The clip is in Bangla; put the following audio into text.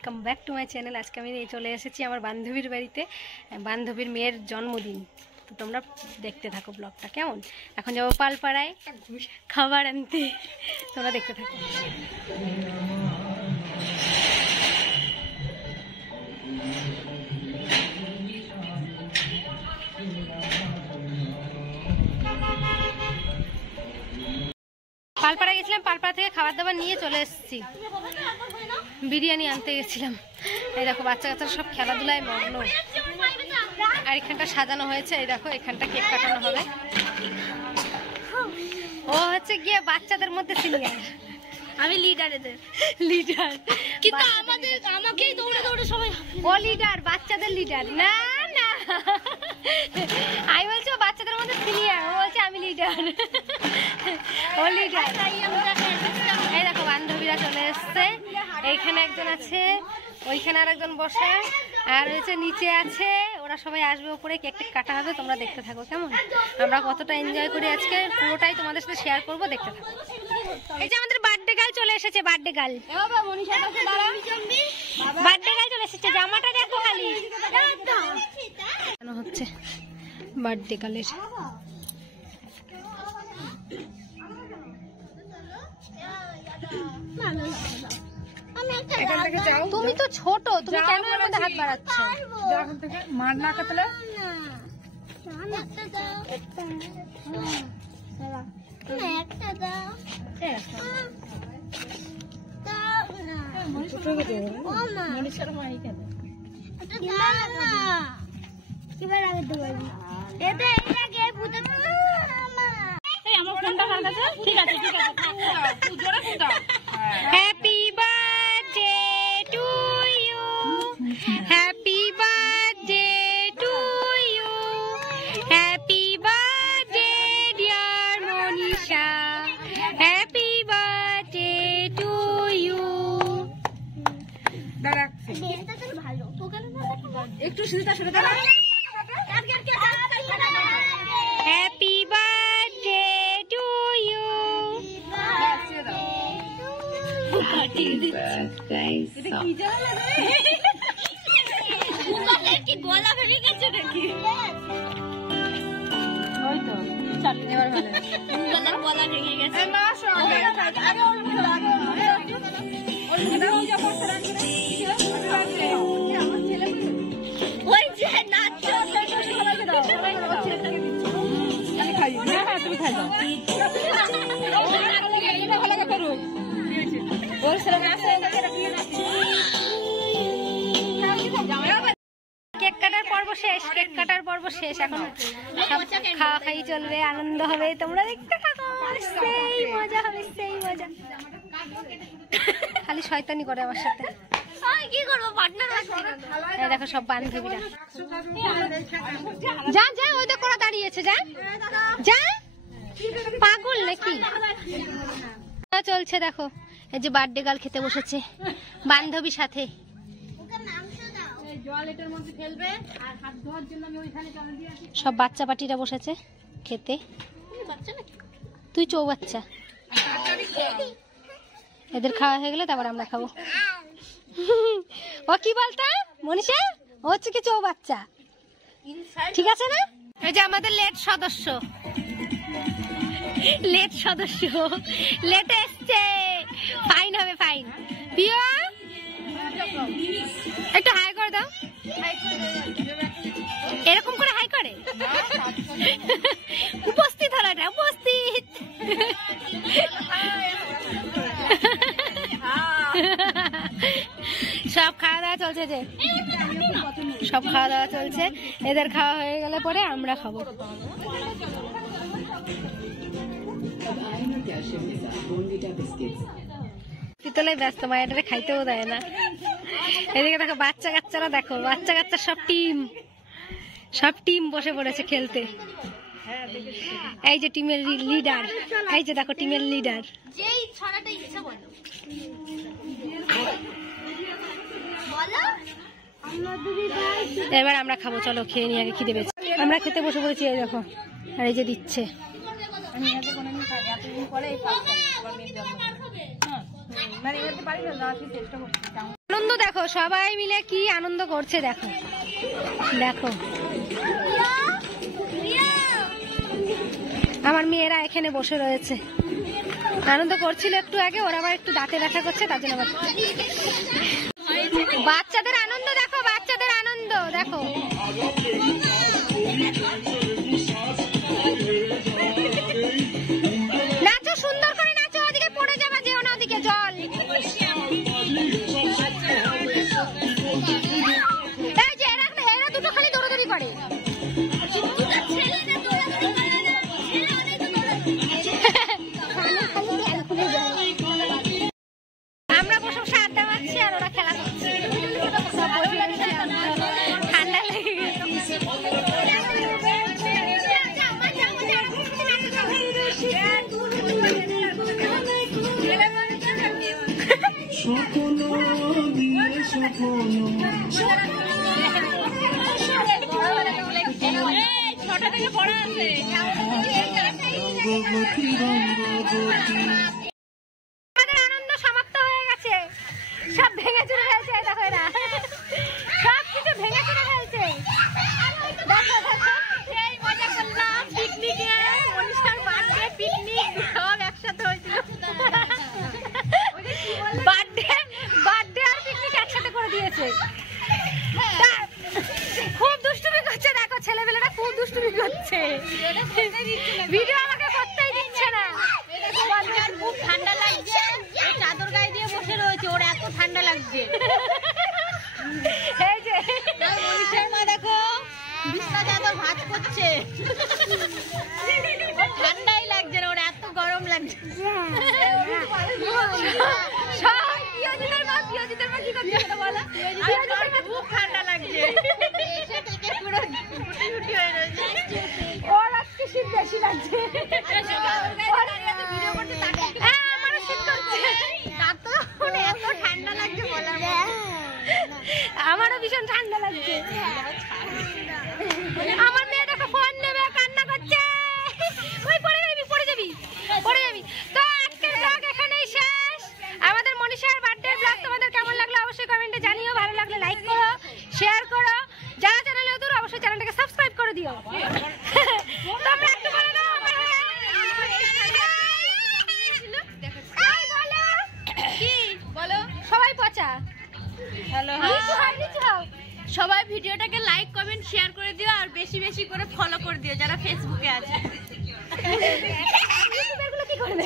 Welcome back to my channel. আজকে আমি চলে এসেছি আমার বান্ধবীর বাড়িতে, বান্ধবীর মেয়ের জন্মদিন। তো তোমরা দেখতে থাকো ব্লগটা। কেমন? এখন যাবো পালপাড়ায় খাবার আনতে, তোমরা দেখতে থাকো। পালপাড়া গেছিলাম, পালপাড়া থেকে খাবার দাবার নিয়ে চলে এসেছি। বিরিয়ানি আনতে গেছিলাম। এই দেখো বাচ্চা কাচ্চারা সব খেলাধুলায় মগ্ন। আর এখানটা সাজানো হয়েছে, এই দেখো এখানটা কেক কাটানো হবে। ও হচ্ছে গিয়ে বাচ্চাদের মধ্যে সিনিয়র, আমি লিডার, এদের লিডার। কিন্তু আমাকেই দৌড়ে দৌড়ে সবাই, ও লিডার, বাচ্চাদের লিডার। না না, আমি বলছি ও বাচ্চাদের মধ্যে সিনিয়র, ও বলছে আমি লিডার। ও লিডার। এই দেখো বান্ধবীরা চলে এসছে। এইখানে একজন আছে, ওইখানে আর একজন বসে, আর হচ্ছে নিচে আছে। ওরা সবাই আসবে, উপরে কেক টেক কাটা হবে। তোমরা দেখতে থাকো কেমন আমরা কতটা এনজয় করি আজকে, পুরোটাই তোমাদের সাথে শেয়ার করবো। দেখতে থাকো। এই যে আমাদের বার্থডে গার্ল চলে এসেছে, বার্থডে গার্ল, বার্থডে গার্ল চলে এসেছে। জামাটা দেখো খালি হচ্ছে বার্থডে গার্লের। তুমি তো ছোট, তুমি কেন এর মধ্যে হাত বাড়াচ্ছ? মার না কাটলে ঠিক আছে, ঠিক আছে। Happy birthday to you, happy birthday to you, happy birthday dear Manisha, happy birthday to you. একটু সুবিধা শুনে দাঁড়া। Happy birthday to you. গলা ভেঙে গেছে নাকি? গলা ভেঙে গেছে। ওই যে নাচ কেক কাটার পর্ব শেষ, কেক কাটার পর্ব শেষ। এখন খাওয়া খাই চলবে, আনন্দ হবে। তোমরা দেখতে থাকো, সেই মজা হবে, সেই মজা। খালি শয়তানি করে আমার সাথে। কি করবো, পার্টনার আছে। দেখো সব বান্ধবীরা। যা যা, ওই দেখো ওরা দাঁড়িয়েছে, যা যা, পাগল নাকি? চলছে দেখো, এই যে বার্থডে গার্ল খেতে বসেছে বান্ধবীর সাথে। সব বাচ্চা পাটিরা বসেছে খেতে। তুই চৌবাচ্চা, এদের খাওয়া হয়ে গেলে তারপর আমরা খাবো। ও কি বলতো মনীষা, ও হচ্ছে কি চৌবাচ্চা, ঠিক আছে না? এই যে আমাদের লেট সদস্য, লেট সদস্য লেটে এসছে। ফাইন হবে, ফাইন। প্রিয় একটু হাই করে দাও। এরকম করে হাই করে। উপস্থিত হলো, এটা উপস্থিত। সব খাওয়া দাওয়া চলছে, যে সব খাওয়া দাওয়া চলছে। এদের খাওয়া হয়ে গেলে পরে আমরা খাবো। পিতলে ব্যস্ত, মায়েরা খাইতেও দেয় না। এদিকে দেখো বাচ্চা কাচ্চারা, দেখো বাচ্চা কাচ্চা সব টিম বসে পড়েছে খেলতে। এই যে টিমের লিডার, এই যে দেখো টিমের লিডার। এবার আমরা খাবো, চলো খেয়ে নিয়ে, আগে খিদে পেয়েছে। আমরা খেতে বসে পড়েছি, এই দেখো। আর এই যে দিচ্ছে, আনন্দ দেখো, সবাই মিলে কি আনন্দ করছে দেখো দেখো। আমার মেয়েরা এখানে বসে রয়েছে, আনন্দ করছিল একটু আগে, ওরা আবার একটু দাঁতে ব্যথা করছে তার জন্য। বাচ্চাদের আনন্দ দেখো, বাচ্চাদের আনন্দ দেখো। নাচো, সুন্দর করে নাচো, ওদিকে পড়ে যাবে, যেও না ওদিকে জল। এই যে এরা দুটো খালি দৌড়াদৌড়ি করে। আমরা বসে বসে আড্ডা মারছি আর ওরা খেলা করছে। ঠান্ডা লেগে গেছে। আমাদের আনন্দ সমাপ্ত হয়ে গেছে, সব ভেঙে চুরে ফেলছে, দেখো এরা সব কিছু ভেঙে চুরে ফেলছে। দেখো দেখো, সেই মজা করলাম পিকনিকে, মনীষার বার্থডে পিকনিক সব একসাথে হয়েছিল। বার্থডে আর পিকনিক একসাথে করে দিয়েছে। খুব দুষ্টুমি করছে দেখো, ছেলেবেলাটা খুব দুষ্টুমি করছে, ভিডিও আমাকে করতেই দিচ্ছে না। খুব ঠান্ডা লাগছে, চাদর গায়ে দিয়ে বসে রয়েছে, ওর এত ঠান্ডা লাগছে। এই যে মনীষার মা দেখো বিছনা চাদর ভাঁজ করছে, ঠান্ডাই লাগছে না, ওর এত গরম লাগছে। খুব ঠান্ডা লাগছে, ওর আজকে শীত বেশি লাগছে। আমারও শীত করছে, এত ঠান্ডা লাগছে বলার মতো। আমারও ভীষণ ঠান্ডা লাগছে। আমার মেয়ে দেখো ফোন নেবে, কান্না করছে। ওই পড়ে যাবি, পড়ে যাবি, পড়ে যাবি। তো আজকের ব্লগ এখানেই শেষ। আমাদের মনীষার বার্থডে ব্লগ তোমাদের কেমন লাগলো অবশ্যই কমেন্টে জানিও। ভালো লাগলে লাইক করো, শেয়ার করো, যারা চ্যানেলে নতুন অবশ্যই চ্যানেলটাকে সাবস্ক্রাইব করে দিও। তোমরা একটু বলে দাও আমার হয়ে। কি বলো? সবাই পচা। হ্যালো, সবাই ভিডিওটাকে লাইক কমেন্ট শেয়ার করে দিও, আর বেশি বেশি করে ফলো করে দিও যারা ফেসবুকে আছে। কি করবে?